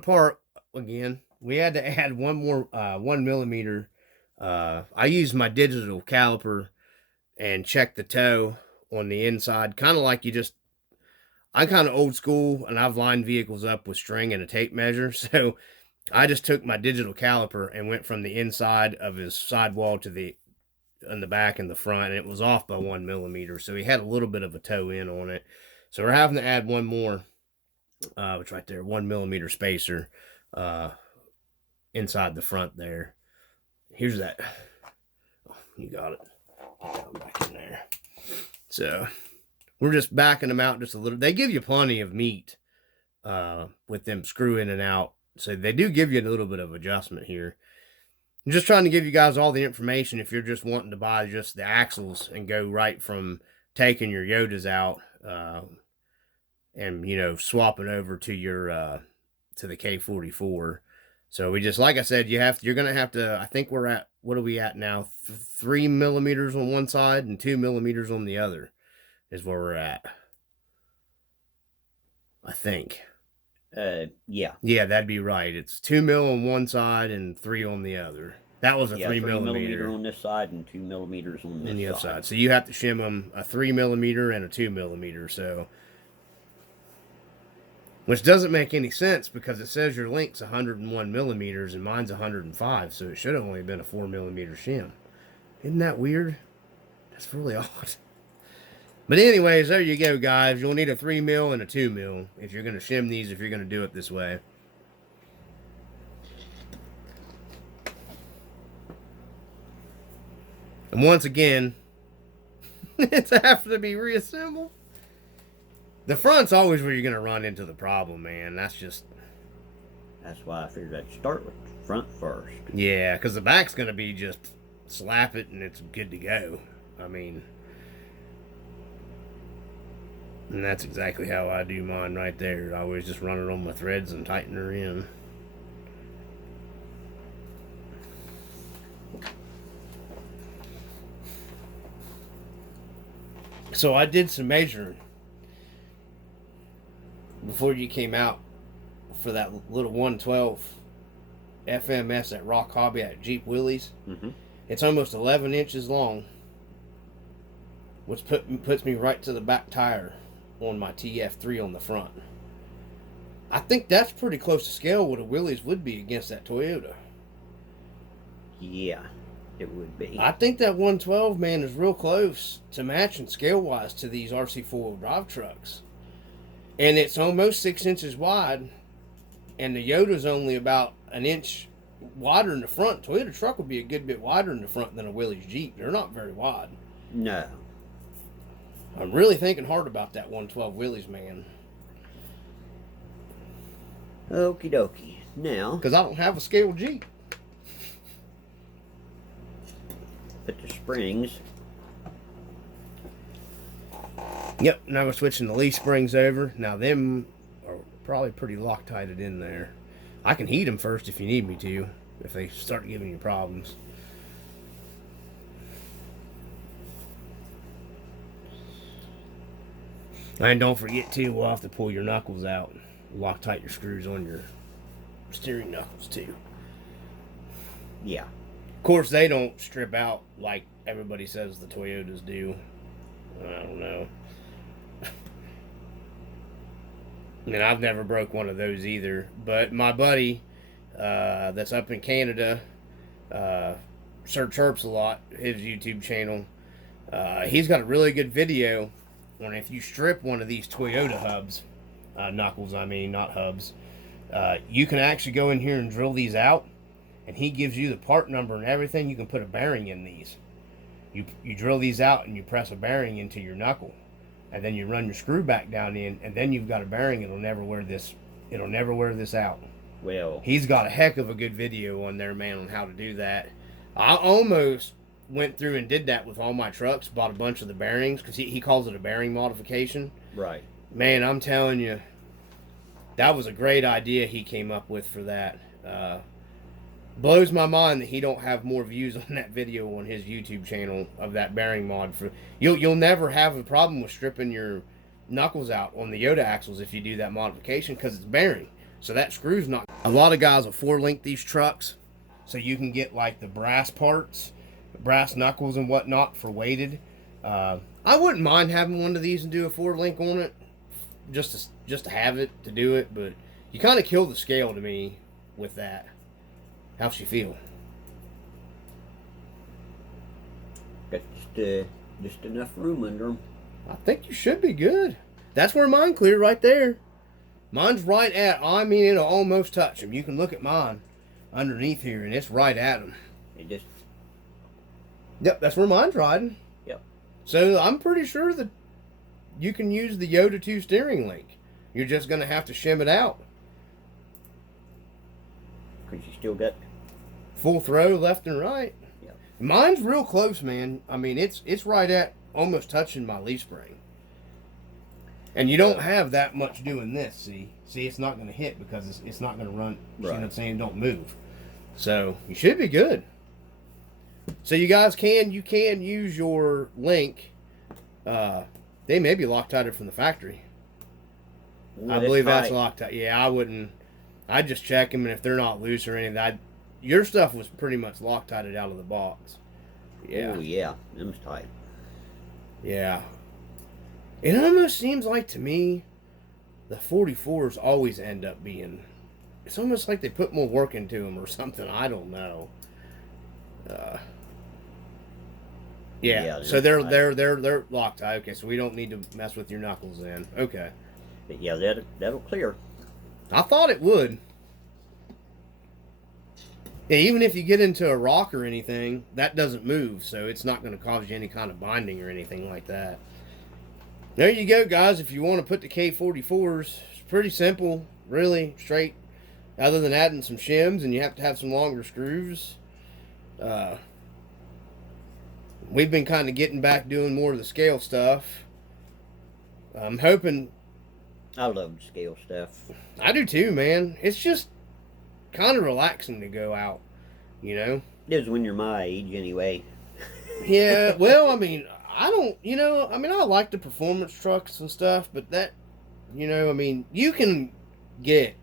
apart again. We had to add one more 1 millimeter. I used my digital caliper and checked the toe on the inside, kind of like you just. I'm kind of old school, and I've lined vehicles up with string and a tape measure. So I just took my digital caliper and went from the inside of his sidewall to the on the back and the front, and it was off by 1 millimeter. So he had a little bit of a toe in on it. So we're having to add one more. It's right there, 1 millimeter spacer inside the front there. Here's that. Oh, you got it. Down back in there. So we're just backing them out just a little. They give you plenty of meat with them screw in and out. So they do give you a little bit of adjustment here. I'm just trying to give you guys all the information if you're just wanting to buy just the axles and go right from taking your Yodas out and, you know, swapping over to your to the K44. So we just, like I said, you're going to have to, I think we're at, what are we at now? 3 millimeters on one side and 2 millimeters on the other is where we're at. I think. Yeah. Yeah, that'd be right. It's 2 mil on one side and 3 on the other. That was a 3 millimeter on this side and 2 millimeters on this the other side. So you have to shim them a 3 millimeter and a 2 millimeter. So, which doesn't make any sense because it says your link's 101 millimeters and mine's 105. So it should have only been a 4 millimeter shim. Isn't that weird? That's really odd. But anyways, there you go, guys. You'll need a 3 mil and a 2 mil if you're going to shim these, if you're going to do it this way. And once again, it's having to be reassembled. The front's always where you're going to run into the problem, man. That's why I figured I'd start with the front first. Yeah, because the back's going to be just slap it and it's good to go. I mean, and that's exactly how I do mine right there. I always just run it on my threads and tighten her in. So I did some measuring before you came out for that little 112 FMS at Rock Hobby at Jeep Willys. Mm-hmm. It's almost 11 inches long, which puts me right to the back tire on my Pt.3 on the front. I think that's pretty close to scale what a Willys would be against that Toyota. Yeah, it would be. I think that 112, man, is real close to matching scale-wise to these Rc4wd drive trucks. And it's almost 6 inches wide, and the Yoda's only about an inch wider in the front. Toyota truck would be a good bit wider in the front than a Willys Jeep. They're not very wide. No. I'm really thinking hard about that 112 Willys, man. Okie dokie. Now, because I don't have a scale Jeep. Put the springs. Yep, now we're switching the leaf springs over. Now them are probably pretty Loctited in there. I can heat them first if you need me to, if they start giving you problems. And don't forget too, we'll have to pull your knuckles out. Loctite your screws on your steering knuckles too. Yeah. Of course, they don't strip out like everybody says the Toyotas do. I don't know. I mean, I've never broke one of those either. But my buddy that's up in Canada, Sir Chirps a lot, his YouTube channel, he's got a really good video on if you strip one of these Toyota hubs, knuckles, I mean, not hubs, you can actually go in here and drill these out, and he gives you the part number and everything. You can put a bearing in these. You drill these out and you press a bearing into your knuckle, and then you run your screw back down in, and then you've got a bearing. It'll never wear this out. Well, he's got a heck of a good video on there, man, on how to do that. I almost went through and did that with all my trucks, bought a bunch of the bearings, because he calls it a bearing modification. Right. Man, I'm telling you, that was a great idea he came up with for that. Blows my mind that he don't have more views on that video on his YouTube channel of that bearing mod. For you'll never have a problem with stripping your knuckles out on the Yoda axles if you do that modification, because it's bearing. So that screw's not. A lot of guys will 4-link these trucks, so you can get like the brass parts, brass knuckles and whatnot for weighted. I wouldn't mind having one of these and do a 4-link on it, just to have it to do it. But you kind of kill the scale to me with that. How's she feel? Got just enough room under them. I think you should be good. That's where mine cleared right there. Mine's right at, I mean, it'll almost touch them. You can look at mine underneath here, and it's right at them. It just... Yep, that's where mine's riding. Yep. So I'm pretty sure that you can use the Yoda 2 steering link. You're just going to have to shim it out. Because you still got... Full throw left and right. Yep. Mine's real close, man. I mean, it's right at almost touching my leaf spring. And you don't have that much doing this, see? See, it's not going to hit because it's not going to run. You know what I'm saying? Don't move. So, you should be good. So, you guys can use your link. They may be Loctited from the factory. Well, I believe that's Loctite. Yeah, I wouldn't. I'd just check them, and if they're not loose or anything, your stuff was pretty much Loctited out of the box. Yeah. Oh, yeah. Them's tight. Yeah. It almost seems like to me, the 44s always end up being. It's almost like they put more work into them or something. I don't know. Yeah. So they're Loctite. Okay, so we don't need to mess with your knuckles then. Okay. But yeah, that'll clear. I thought it would. Yeah, even if you get into a rock or anything, that doesn't move, so it's not going to cause you any kind of binding or anything like that. There you go, guys. If you want to put the K44s, it's pretty simple, really straight, other than adding some shims, and you have to have some longer screws. We've been kind of getting back doing more of the scale stuff. I'm hoping... I love the scale stuff. I do too, man. It's just kind of relaxing to go out, you know? It is when you're my age, anyway. Yeah, well, I mean... I don't, I mean, I like the performance trucks and stuff, but that, I mean, you can get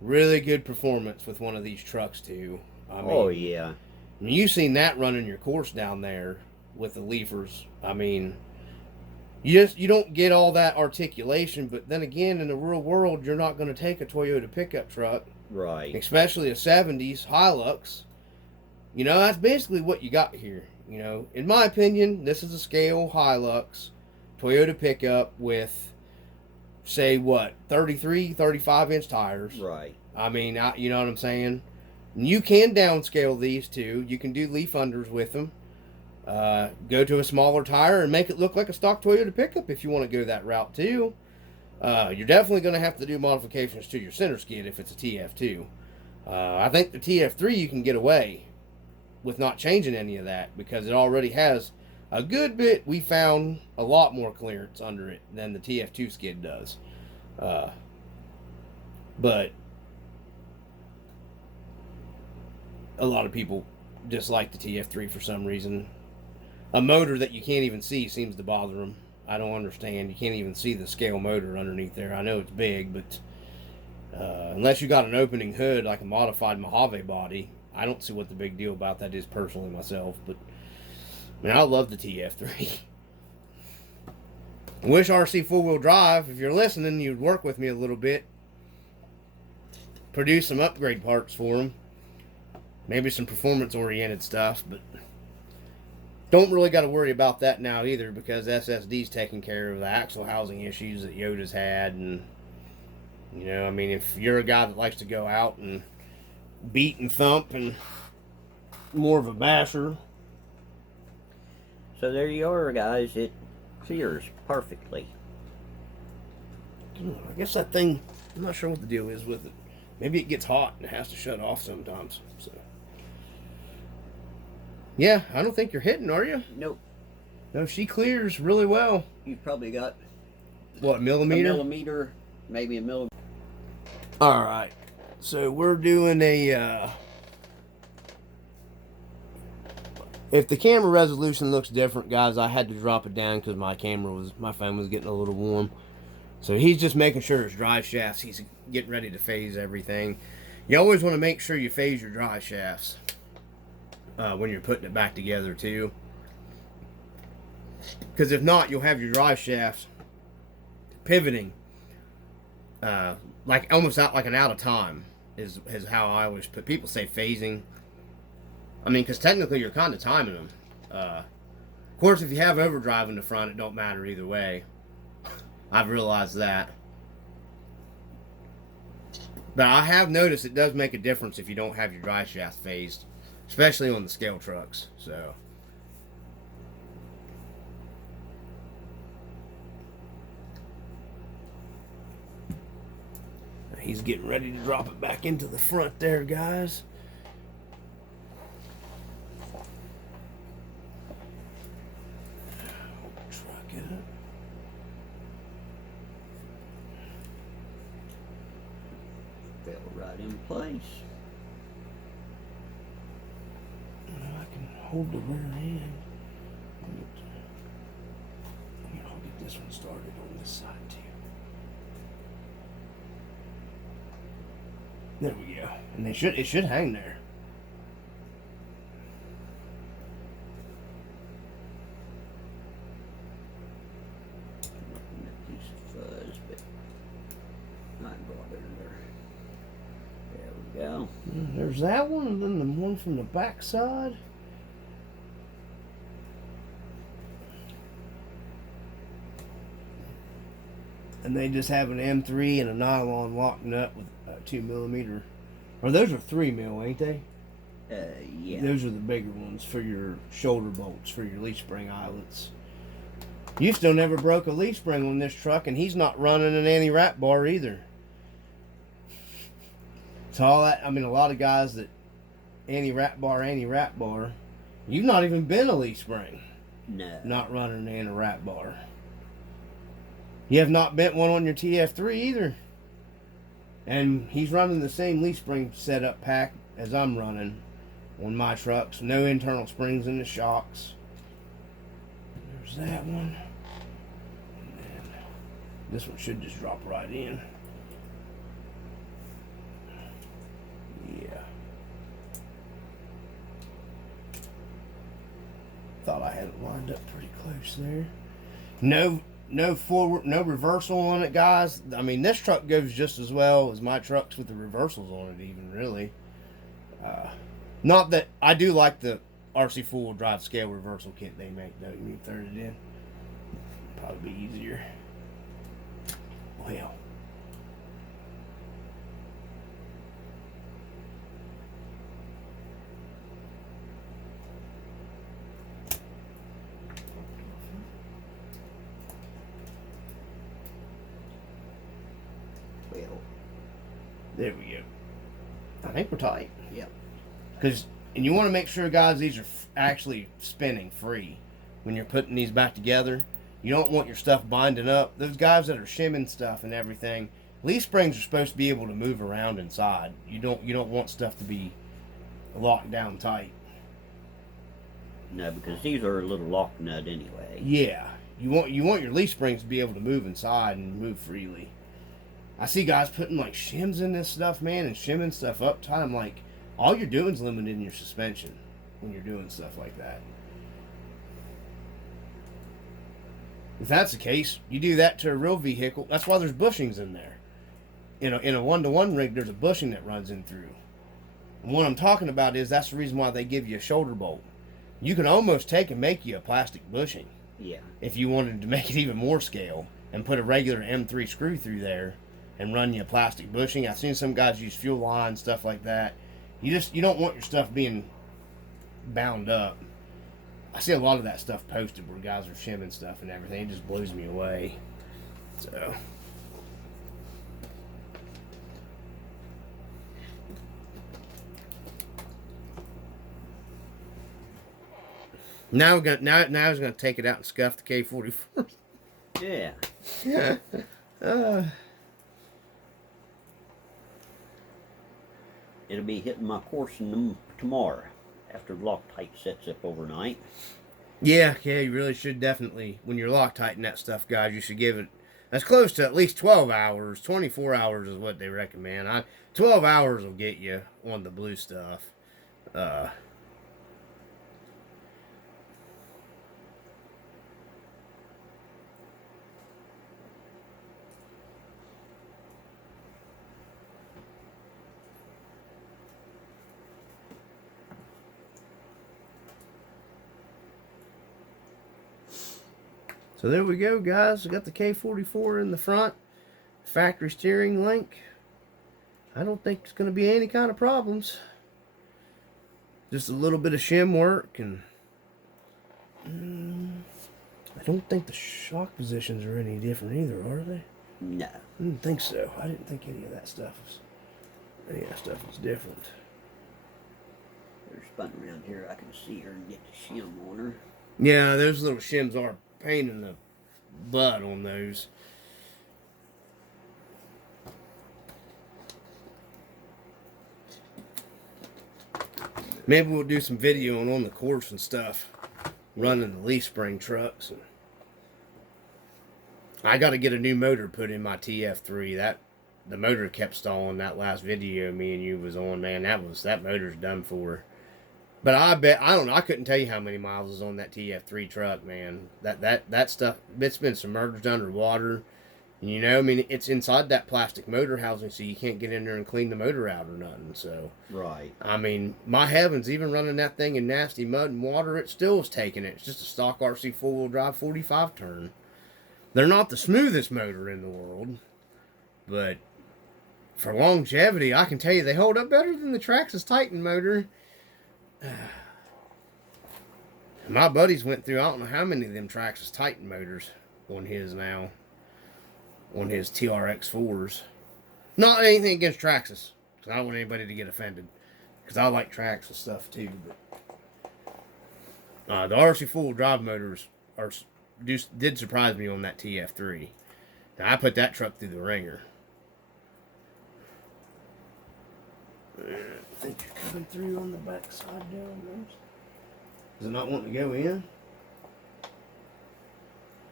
really good performance with one of these trucks, too. I mean, oh, yeah. I mean, you've seen that running your course down there with the leafers. I mean, you don't get all that articulation, but then again, in the real world, you're not going to take a Toyota pickup truck. Right. Especially a 70s Hilux. That's basically what you got here. In my opinion, this is a scale Hilux Toyota pickup with, say, 33, 35-inch tires. Right. I mean, you know what I'm saying? You can downscale these too. You can do leaf unders with them. Go to a smaller tire and make it look like a stock Toyota pickup if you want to go that route too. You're definitely going to have to do modifications to your center skid if it's a TF2. I think the TF3 you can get away with not changing any of that because it already has a good bit. We found a lot more clearance under it than the TF2 skid does. But a lot of people dislike the TF3 for some reason. A motor that you can't even see seems to bother them. I don't understand. You can't even see the scale motor underneath there. I know it's big, but unless you got an opening hood like a modified Mojave body, I don't see what the big deal about that is personally myself. But I mean, I love the TF3. I wish Rc4wd Drive, if you're listening, you'd work with me a little bit. Produce some upgrade parts for them. Maybe some performance-oriented stuff, but don't really got to worry about that now either because SSD's taking care of the axle housing issues that Yoda's had. And, I mean, if you're a guy that likes to go out and beat and thump and more of a basher. So there you are, guys. It clears perfectly. I guess that thing, I'm not sure what the deal is with it. Maybe it gets hot and it has to shut off sometimes. So, yeah, I don't think you're hitting, are you? Nope. No, she clears really well. You've probably got... What, millimeter? A millimeter, maybe a millimeter. All right. So we're doing a... If the camera resolution looks different, guys, I had to drop it down because my phone was getting a little warm. So he's just making sure his drive shafts, he's getting ready to phase everything. You always want to make sure you phase your drive shafts when you're putting it back together too. Because if not, you'll have your drive shafts pivoting like almost out like an out of time is how I always put. People say phasing. I mean, because technically you're kind of timing them. Of course, if you have overdrive in the front, it don't matter either way. I've realized that. But I have noticed it does make a difference if you don't have your drive shaft phased, especially on the scale trucks. So. He's getting ready to drop it back into the front there, guys. Truck it up. Fell right in place. I can hold the rear end. I'll get this one started on this side too. There we go. And it should hang there. A piece of fuzz, but I brought it there. There we go. There's that one, and then the one from the back side. And they just have an M3 and a nylon lock nut with a 2mm. Or those are 3mm, ain't they? Yeah. Those are the bigger ones for your shoulder bolts, for your leaf spring eyelets. You still never broke a leaf spring on this truck, and he's not running an anti-wrap bar either. So all that, I mean, a lot of guys that anti-wrap bar. You've not even been a leaf spring. No. Not running an anti-wrap bar. You have not bent one on your TF3 either. And he's running the same leaf spring setup pack as I'm running on my trucks. No internal springs in the shocks. There's that one. And then this one should just drop right in. Yeah. Thought I had it lined up pretty close there. No forward, no reversal on it, guys. I mean, this truck goes just as well as my trucks with the reversals on it, even, really. Not that I do like the Rc4wd drive scale reversal kit they make, though. You can throw it in. Probably be easier. Well. There we go. I think we're tight. Yep. And you want to make sure, guys, these are actually spinning free when you're putting these back together. You don't want your stuff binding up. Those guys that are shimming stuff and everything, leaf springs are supposed to be able to move around inside. You don't want stuff to be locked down tight. No, because these are a little lock nut anyway. Yeah. You want your leaf springs to be able to move inside and move freely. I see guys putting like shims in this stuff, man, and shimming stuff up tight. I'm like, all you're doing is limiting your suspension when you're doing stuff like that. If that's the case, you do that to a real vehicle. That's why there's bushings in there. In a 1-to-1 rig, there's a bushing that runs in through. And what I'm talking about is that's the reason why they give you a shoulder bolt. You can almost take and make you a plastic bushing. Yeah. If you wanted to make it even more scale and put a regular M3 screw through there and run you a plastic bushing. I've seen some guys use fuel line, stuff like that. You don't want your stuff being bound up. I see a lot of that stuff posted where guys are shimming stuff and everything. It just blows me away. So now he's gonna take it out and scuff the K44. Yeah. It'll be hitting my course in them tomorrow after Loctite sets up overnight. Yeah, you really should definitely, when you're Loctiting that stuff, guys, you should give it That's close to at least 12 hours. 24 hours is what they recommend. 12 hours will get you on the blue stuff. So there we go, guys. We got the K44 in the front. Factory steering link. I don't think it's going to be any kind of problems. Just a little bit of shim work, and I don't think the shock positions are any different either, are they? No. I didn't think so. I didn't think any of that stuff was different. They're spun around here. I can see her and get the shim on her. Yeah, those little shims are a pain in the butt on those. Maybe we'll do some video on the course and stuff, running the leaf spring trucks. And I got to get a new motor put in my TF3. The motor kept stalling that last video me and you was on, man. That motor's done for. But I don't know. I couldn't tell you how many miles was on that TF3 truck, man. That stuff, it's been submerged underwater. You know, I mean, it's inside that plastic motor housing, so you can't get in there and clean the motor out or nothing. So, right. I mean, my heavens, even running that thing in nasty mud and water, it still was taking it. It's just a stock Rc4wd drive 45 turn. They're not the smoothest motor in the world, but for longevity, I can tell you they hold up better than the Traxxas Titan motor. My buddies went through, I don't know how many of them Traxxas Titan motors on his now. On his TRX4s. Not anything against Traxxas, because I don't want anybody to get offended. Because I like Traxxas stuff too. But the Rc4wd drive motors did surprise me on that TF3. Now, I put that truck through the ringer. I think you're coming through on the back side there almost. Is it not wanting to go in?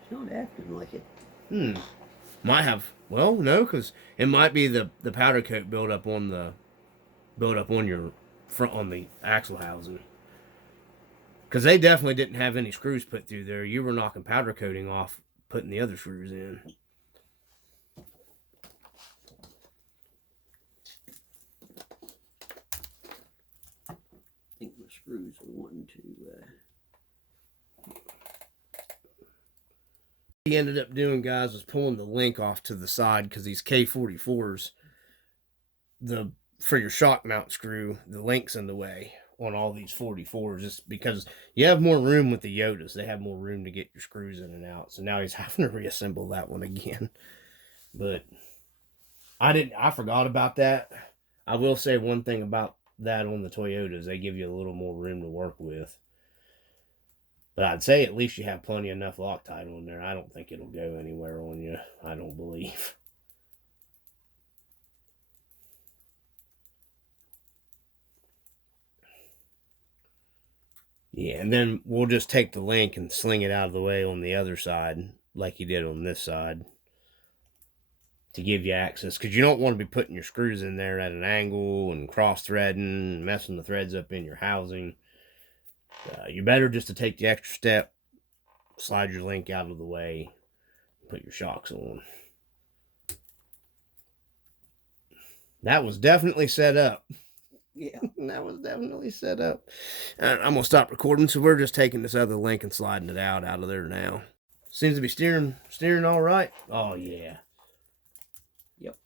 It's not acting like it. Might have. Well, no, because it might be the powder coat build up on your front on the axle housing. Because they definitely didn't have any screws put through there. You were knocking powder coating off, putting the other screws in. I think the screws are wanting to. He ended up doing, guys, was pulling the link off to the side because these K44s, for your shock mount screw, the link's in the way on all these 44s, just because you have more room with the Yodas. They have more room to get your screws in and out. So now he's having to reassemble that one again. But I forgot about that. I will say one thing about that on the Toyotas, they give you a little more room to work with. But I'd say at least you have plenty enough Loctite on there. I don't think it'll go anywhere on you. I don't believe. Yeah, and then we'll just take the link and sling it out of the way on the other side, like you did on this side, to give you access. Because you don't want to be putting your screws in there at an angle and cross-threading, messing the threads up in your housing. You're better just to take the extra step, slide your link out of the way, put your shocks on. That was definitely set up. Yeah. That was definitely set up. I'm going to stop recording, so we're just taking this other link and sliding it out of there now. Seems to be steering all right. Oh, yeah. Yep.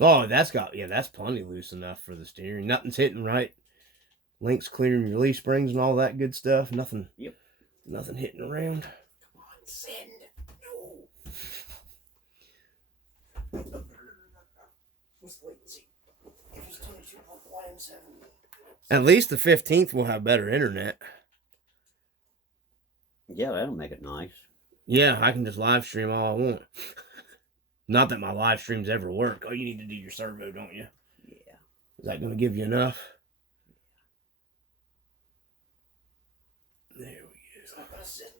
Oh, that's plenty loose enough for the steering. Nothing's hitting right. Link's clearing your leaf springs and all that good stuff. Nothing. Yep. Nothing hitting around. Come on, send. No. Let's wait and see. If it's 22.1M7. At least the 15th will have better internet. Yeah, that'll make it nice. Yeah, I can just live stream all I want. Not that my live streams ever work. Oh, you need to do your servo, don't you? Yeah. Is that going to give you enough? There we go. Like I said,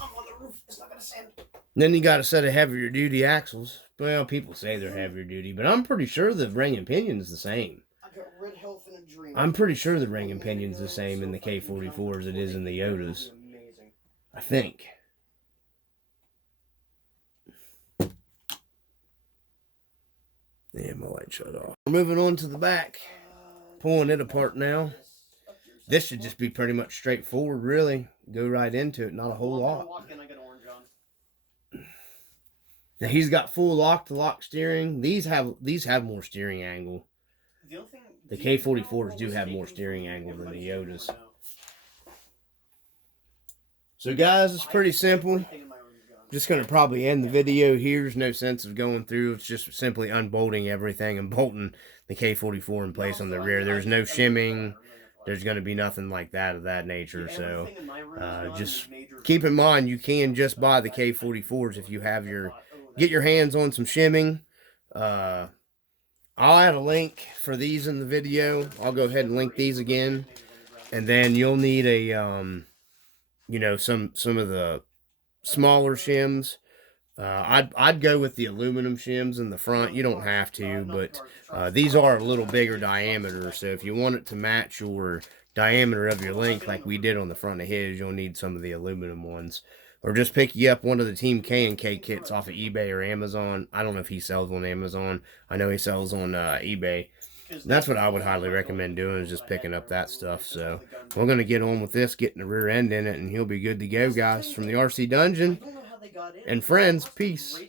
I'm on the roof. It's not gonna sand. Then you got a set of heavier duty axles. Well, people say they're heavier duty, but I'm pretty sure the ring and pinion is the same. I got red health and a dream. I'm pretty sure the ring and pinion's the same in the K44 as it is in the Yodas. I think. Yeah, my light shut off. We're moving on to the back. Pulling it apart now. This should just be pretty much straightforward, really. Go right into it, not a whole lot. Now he's got full lock-to-lock steering. These have more steering angle. The K44s do have more steering angle than the Yodas. So guys, it's pretty simple. Just going to probably end the video here. There's no sense of going through. It's just simply unbolting everything and bolting the K44 in place on the rear. There's no shimming. There's going to be nothing like that of that nature. So just keep in mind, you can just buy the K44s if you have get your hands on some shimming. I'll add a link for these in the video. I'll go ahead and link these again. And then you'll need a, some of the smaller shims. I'd go with the aluminum shims in the front. You don't have to, but these are a little bigger diameter. So if you want it to match your diameter of your link like we did on the front of his, you'll need some of the aluminum ones. Or just pick you up one of the Team K&K kits off of eBay or Amazon. I don't know if he sells on Amazon. I know he sells on eBay. That's what I would highly recommend doing, is just picking up that stuff. So we're going to get on with this, getting the rear end in it, and he'll be good to go, guys. From the RC Dungeon and friends, peace.